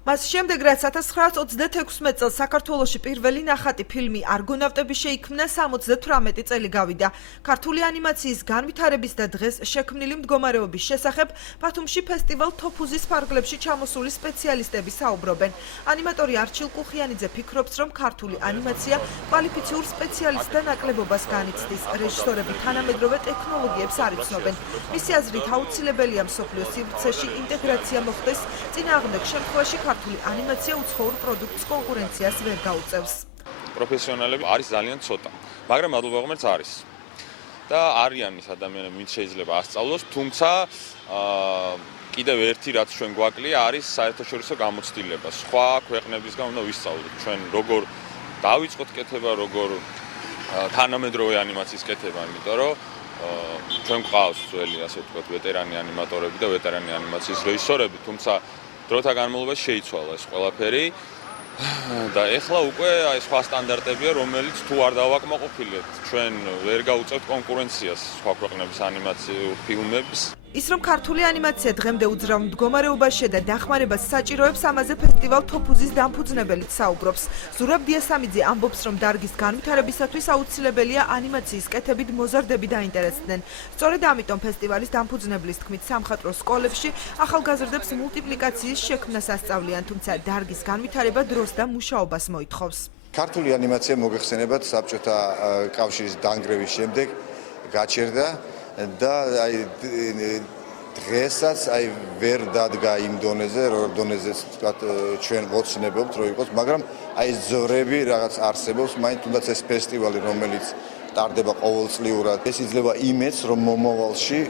მას შემდეგ, რაც 1936 წელს საქართველოში პირველი ნახატი ფილმი „არგონავტები“ შეიქმნა, 78 წელი გავიდა. ქართული ანიმაციის განვითარების და დღეს შექმნილი მდგომარეობის შესახებ ბათუმში ფესტივალ „თოფუზის“ ფარგლებში ჩამოსული სპეციალისტები საუბრობენ. ანიმატორი არჩილ კუხიანიძე ფიქრობს, რომ ქართული ანიმაცია კვალიფიციურ სპეციალისტთა ნაკლებობას განიცდის. რეჟისორები თანამედროვე ტექნოლოგიებს არ იცნობენ. მისი აზრით, აუცილებელია მსოფლიო სივრცეში ინტეგრაცია მოხდეს, წინააღმდეგ შემთხვევაში ქართული ანიმაცია უცხოურ პროდუქტს კონკურენციას ვერ გაუწევს. პროფესიონალები არის ძალიან ცოტა, მაგრამ მადლობა ღმერთს არის. და არიან ის ადამიანები, ვინც შეიძლება ასწავლოს, თუმცა კიდევ ერთი რაც ჩვენ გვაკლია არის საერთაშორისო გამოცდილება. სხვა ქვეყნებისგან უნდა ვისწავლოთ ჩვენ როგორ დავიწყოთ კეთება, როგორ თანამედროვე ანიმაციის კეთება, იმიტომ რომ ჩვენ გვყავს ძველი, ასე ვთქვათ, ვეტერანი ანიმატორები და ვეტერანი ანიმაციის რეჟისორები, თუმცა დროთა განმავლობაში შეიცვალა ეს ყველაფერი და ეხლა უკვე აი სხვა სტანდარტებია, რომელიც თუ არ დავაკმაყოფილეთ, ჩვენ ვერ გაუწევთ კონკურენციას სხვა ქვეყნების ანიმაციურ ფილმებს. ის რომ ქართული ანიმაცია დღემდე უძრავ მდგომარეობაშია და დახმარებას საჭიროებს, ამაზე ფესტივალ „თოფუზის“ დამფუძნებელიც საუბრობს. ზურაბ დიასამიძე ამბობს, რომ დარგის განვითარებისათვის აუცილებელია ანიმაციის კეთებით მოზარდები დაინტერესდნენ. სწორედ ამიტომ ფესტივალის დამფუძნებლის თქმით, სამხატვრო სკოლებში ახალგაზრდებს მულტიპლიკაციის შექმნას ასწავლიან, თუმცა დარგის განვითარება დროს და მუშაობას მოითხოვს. ქართული ანიმაცია მოგეხსენებათ საბჭოთა კავშირის დანგრევის შემდეგ გაჩერდა და აი დღესაც აი ვერ დადგა იმ დონეზე, როგორ დონეზეც თქვათ ჩვენ ვოცნებობთ რომ იყოს, მაგრამ აი ზორები რაღაც არსებობს, მაინც თუნდაც ეს ფესტივალი, რომელიც ტარდება ყოველწლიურად, ეს იძლევა იმედს, რომ მომავალში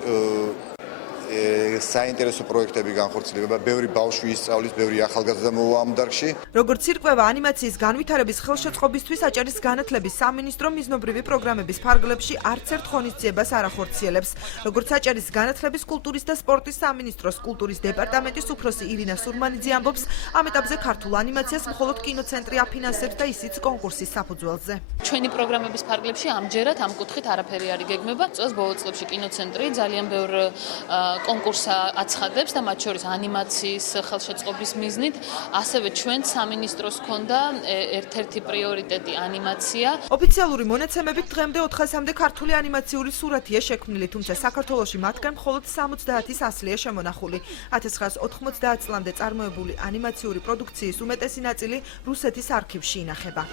საინტერესო პროექტები განხორციელდება, ბევრი ბავშვი ისწავლის, ბევრი ახალგაზრდა მოვა ამ დარგში. როგორც ირკვევა, ანიმაციის განვითარების ხელშეწყობისთვის აჭარის განათლების სამინისტრო მიზნობრივი პროგრამების ფარგლებში არც ერთ ღონისძიებას არ ახორციელებს. როგორც აჭარის განათლების, კულტურის და სპორტის სამინისტროს კულტურის დეპარტამენტის უფროსი ირინა სურმანიძე ამბობს, ამ ეტაპზე ქართულ ანიმაციას მხოლოდ კინოცენტრი აფინანსებს და ისიც კონკურსის საფუძველზე. ჩვენი პროგრამების ფარგლებში ამჯერად ამ კუთხით არაფერი არ იგეგმება. წელს ბოლო წლებში კინოცენტრი ძალიან ბევრ კონკურსს აცხადებს და მათ შორის ანიმაციის ხელშეწყობის მიზნით, ასევე ჩვენ სამინისტროს ჰქონდა ერთ-ერთი პრიორიტეტი ანიმაცია. ოფიციალური მონაცემებით დღემდე 400-მდე ქართული ანიმაციური სურათია შექმნილი, თუმცა საქართველოში მათგან მხოლოდ 70-ის ასლია შემონახული. 1990 წლამდე წარმოებული ანიმაციური პროდუქციის უმეტესი ნაწილი რუსეთის არქივში ინახება.